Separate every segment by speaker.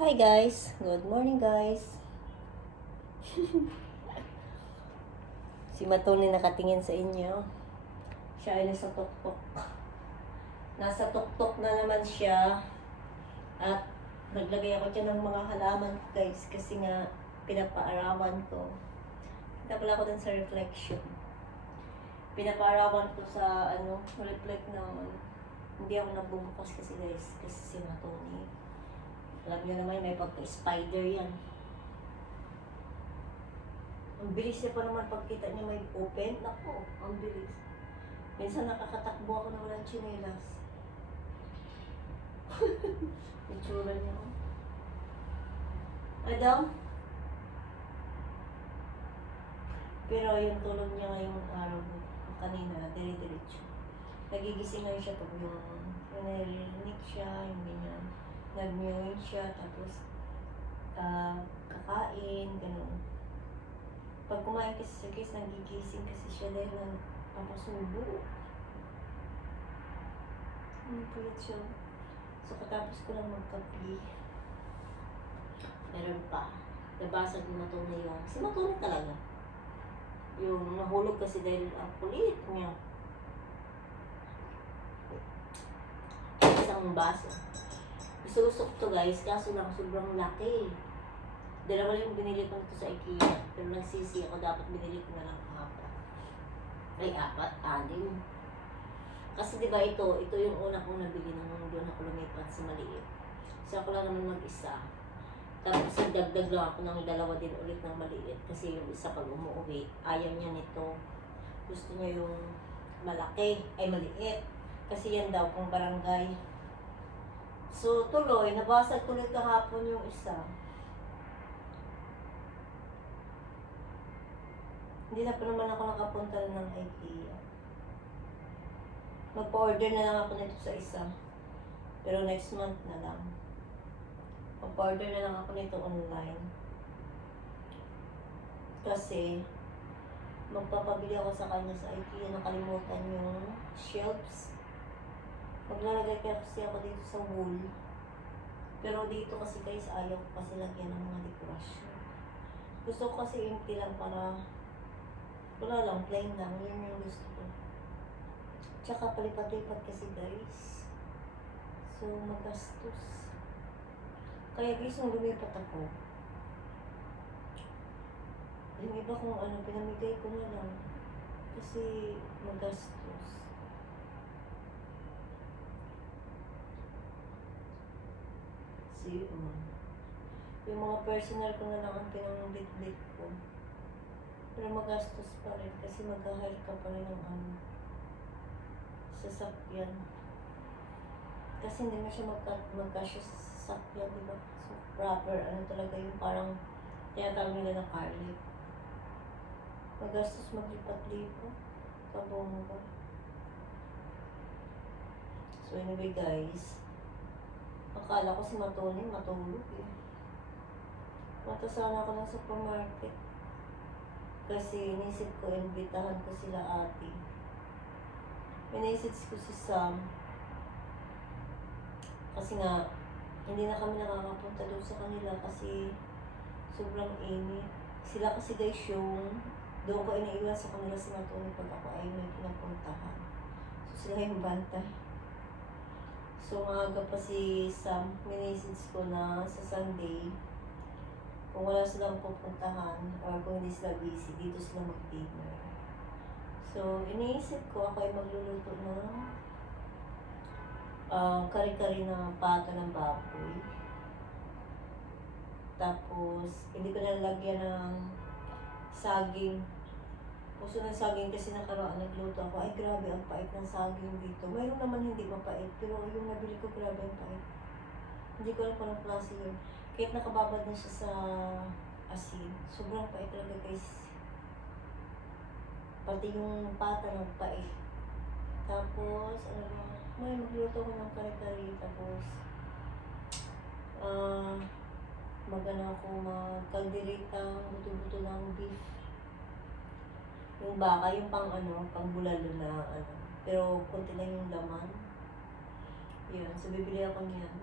Speaker 1: Hi guys, good morning guys. si Matoni nakatingin sa inyo. Siya ay nasa tuktok. Nasa tuktok na naman siya. At naglagay ako dyan ng mga halaman guys kasi nga pinapaarawan ko. Kita pala ako dun sa reflection. Pinapaarawan ko sa ano, reflect na hindi ako nagbubukas kasi guys kasi si Matoni alam niyo naman, may pagka-spider yan. Ang bilis niya pa naman pagkita niya may open. Nako, ang bilis. Minsan nakakatakbo ako na walang chinelas. Itsura niya. oh. Adam? Pero yung tulog niya ngayong araw, kanina, dire-diretso. Nagigising ngayon siya pag yung, yung naririnig siya, yung ganyan nag-mewing siya, tapos ah, kakain, gano'n. Pag kumain kasi sa guys, nagigising kasi siya dahil nang papasubo. Ang kulit siya. So, katapos ko lang magkapi, meron pa. Nabasag yung matunay yung, si matunay talaga. Yung nahulog kasi dahil ang kulit niya. Isang baso. Ko to guys, kaso lang sobrang laki. Dalawa yung binili ko nito sa IKEA. Pero nagsisi ako, dapat binili ko na lang apat. Ay, apat, anim. Kasi di ba ito, ito yung una kong nabili nung doon ako lumipat sa maliit. So ako lang naman mag-isa. Tapos nagdagdag lang ako ng dalawa din ulit ng maliit. Kasi yung isa pag umuwi, ayaw niya nito. Gusto niya yung malaki, ay maliit. Kasi yan daw kung barangay. So, tuloy, nabasag tuloy kahapon yung isa. Hindi na pa naman ako nakapunta ng IKEA. Magpa-order na lang ako nito sa isa. Pero next month na lang. Magpa-order na lang ako nito online. Kasi, magpapabili ako sa kanya sa IKEA. Nakalimutan yung shelves. Maglalagay kasi ako dito sa wool. Pero dito kasi guys, ayaw ko kasi lagyan ng mga dekorasyon. Gusto ko kasi empty lang para wala lang, plain lang. Yun yung gusto ko. Tsaka palipat-lipat kasi guys. So, magastos. Kaya guys, nung lumipat ako, yung iba kung ano, pinamigay ko na lang. Kasi magastos. See, um, yung mga personal ko na lang ang pinangbit-bit ko. Pero magastos pa rin kasi mag-hire ka pa rin ng ano, sasakyan. Kasi hindi mo siya magka, magkasya sa sasakyan, di ba? So, proper, ano talaga yung parang tinatawag nila na car lift. Magastos maglipat-lipat. Kabongga. So anyway guys, akala ko si Matoni matulog eh. Punta sana ako ng supermarket. Kasi inisip ko, imbitahan ko sila ate. Inisip ko si Sam. Kasi nga, hindi na kami nakakapunta doon sa kanila kasi sobrang init. Sila kasi guys yung doon ko iniiwan sa kanila si Matoni pag ako ay may pinapuntahan. So sila yung bantay. So maaga pa si Sam, minisage ko na sa Sunday. Kung wala silang pupuntahan or kung hindi sila busy, dito sila mag-dinner. So, iniisip ko ako ay magluluto ng uh, kari-kari na pata ng baboy. Tapos, hindi ko nalagyan ng saging. Puso ng saging kasi nakaraan nagluto ako. Ay, grabe, ang pait ng saging dito. Mayroon naman hindi mapait, pero yung nabili ko, grabe ang pait. Hindi ko alam kung anong klase yun. Kahit nakababad na siya sa asin, sobrang pait talaga guys. Pati yung pata ng pait. Tapos, ano ba, may magluto ko ng kare-kare. Tapos, ah, magana ako magkalderitang buto-buto ng beef. Yung baka, yung pang ano, pang bulalo na ano. Pero konti lang yung laman. Yun, so bibili ako niyan.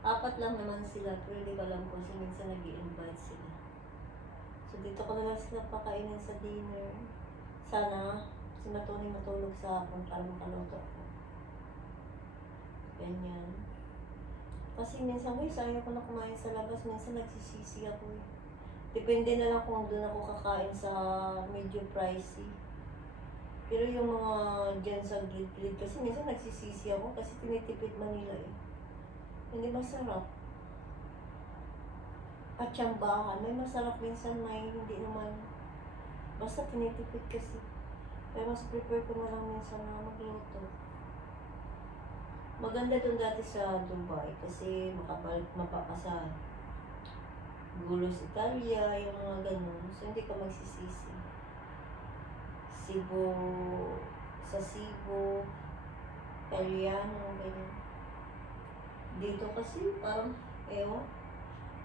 Speaker 1: Apat lang naman sila, pero hindi ko alam kung kasi minsan nag invite sila. So dito ko na lang sila pakainin sa dinner. Sana si Matoni matulog sa hapon para makaluto ako. Ganyan. Kasi minsan, uy, sayang ko na kumain sa labas. Minsan nagsisisi ako eh. Depende na lang kung doon ako kakain sa medyo pricey. Pero yung mga dyan sa grid-grid, kasi minsan nagsisisi ako kasi tinitipid Manila eh. Hindi masarap. At tsambahan, may masarap minsan, may hindi naman. Basta tinitipid kasi. Kaya mas prepare ko na lang minsan na magluto. Maganda doon dati sa Dubai kasi makabalik mapapasa Gulos Italia, yung mga ganun. So, hindi ka magsisisi. Cebu, sa Cebu, Italiano, ganyan. Dito kasi parang, ewan,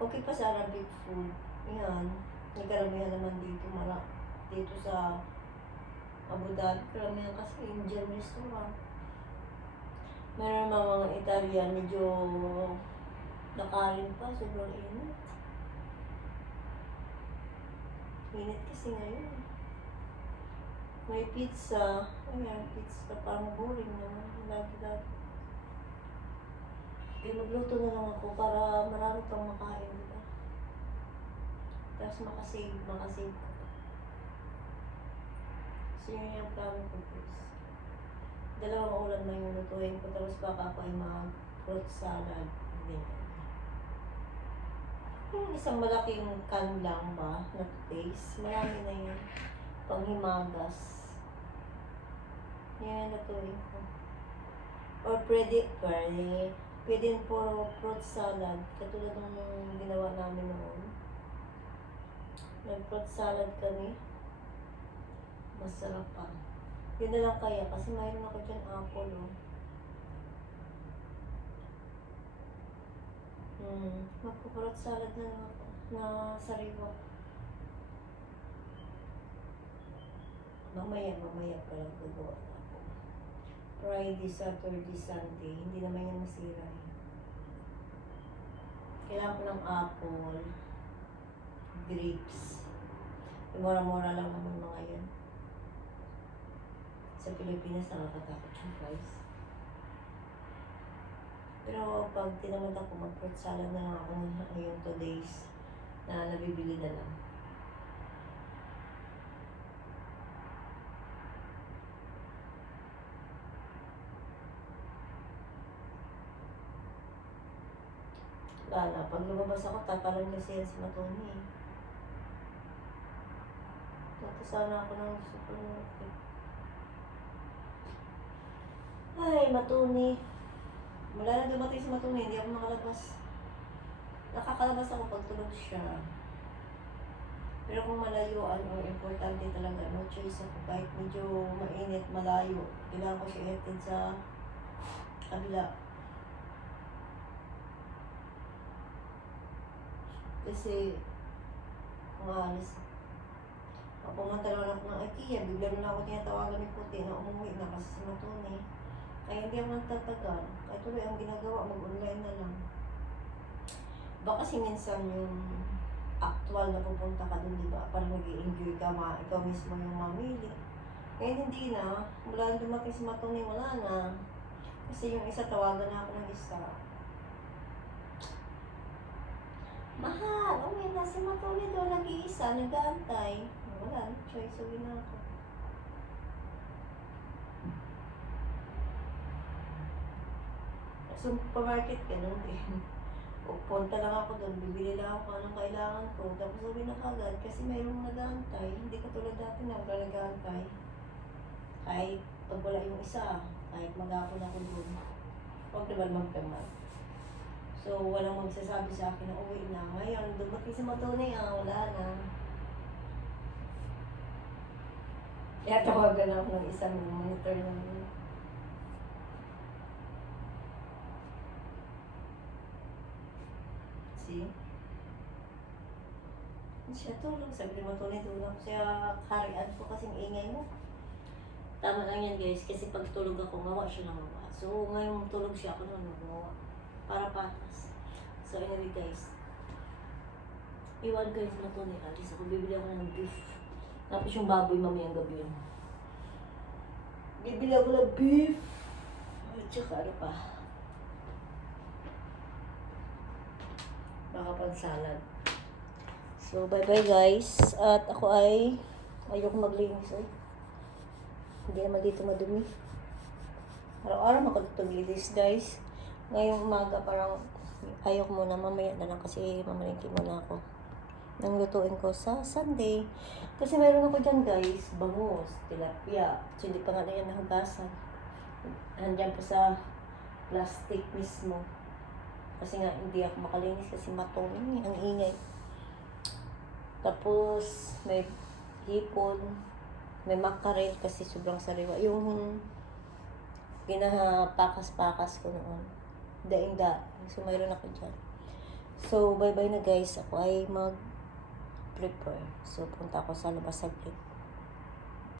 Speaker 1: okay pa sa Arabic food. Yan. May karamihan naman dito, mara, dito sa Abu Dhabi, karamihan kasi Indian restaurant. Meron mga Italian, medyo nakarin pa, sobrang init. Init kasi ngayon. May pizza. Ayan, pizza. Parang boring naman. Lagi-lagi. Kaya magluto na lang ako para marami pang makain. Diba? Tapos makasave, makasave ka pa. So yun yung plano ko guys. Dalawang ulam na yung lutuin ko. Tapos baka ako ay mag fruit salad. Ganyan. Yung isang malaking can lang ba na paste. Marami na yun. Panghimagas. Yan na tuwing ko. Or pwede, pwede, pwede puro fruit salad. Katulad ng ginawa namin noon. Nag-fruit salad kami. Masarap pa. Yun na lang kaya kasi mayroon ako dyan apple oh. Hmm. Magpupurot salad na lang ako. Na sariwa. Mamaya, mamaya pa lang gagawa na ako. Friday, Saturday, Sunday. Hindi naman yan masira. eh. Kailangan ko ng apple. Grapes. Mura-mura lang naman mga yan. Sa Pilipinas, nakakatakot yung price. Pero pag tinamad ako, mag-fruit salad na lang ako ng yung two days na nabibili na lang. Lala, pag lumabas ako, tatalon kasi yan si Matoni eh. Punta sana ako ng supermarket. Ay, Matoni. Mula na dumating si Matumi, hindi ako nakalabas. Nakakalabas ako pag tulog siya. Pero kung malayuan o importante talaga, no choice ako. Kahit medyo mainit, malayo, kailangan ko siya ihatid sa kabila. Kasi, kung alis, pumunta naman ako ng IKEA, bigla na ako tinatawagan ni Puti na umuwi na kasi si Matuni. Kaya hindi ako nagtatagal. Kaya tuloy ang ginagawa, mag-online na lang. Baka kasi minsan yung actual na pupunta ka dun, di ba? Parang nag enjoy ka, ma ikaw mismo yung mamili. Ngayon hindi na. Mula dumating si Matoni, wala na. Kasi yung isa, tawagan na ako ng isa. Mahal, uwi na si Matoni daw nag-iisa, nag-aantay. Wala, choice, uwi na ako. Supermarket, ganun din. Pupunta lang ako doon, bibili lang ako anong kailangan ko. Tapos sabi na kagad, kasi mayroong nag-aantay. Hindi ka tulad dati na wala nag-aantay. Kahit pag wala yung isa, kahit mag-apon ako doon. Huwag naman magdamag. So, walang magsasabi sa akin na uwi na. Ngayon, dumating sa matunay, ah, wala na. Kaya tawagan ako ng isang monitor ng See? Siya tulog. Sabi mo tunay tulog. Siya harian ko kasing ingay mo. Tama lang yan guys. Kasi pag tulog ako, ngawa siya ng ngawa. So ngayon tulog siya ako naman magawa. Para patas. So, anyway guys. Iwan guys na ni Alice. Ako bibili ako ng beef. Tapos yung baboy mamayang gabi yun. Bibili ako ng beef. At saka ano pa. Baka pang salad. So, bye-bye guys. At ako ay ayoko maglinis ay. Hindi naman dito madumi. Araw-araw makatutuglinis guys. Ngayong umaga parang ayoko muna. Mamaya na lang kasi mamalingki muna ako. Nang lutuin ko sa Sunday. Kasi meron ako dyan guys. Bangus, tilapia. So, hindi pa nga na yan nahugasan. Nandyan pa sa plastic mismo. Kasi nga hindi ako makalinis kasi matumi. Ang ingay. Tapos may hipon. May makarel kasi sobrang sariwa. Yung ginapakas-pakas ko noon. Daing-da. So, mayroon ako dyan. So, bye-bye na guys. Ako ay mag-prepare. So, punta ako sa labas saglit.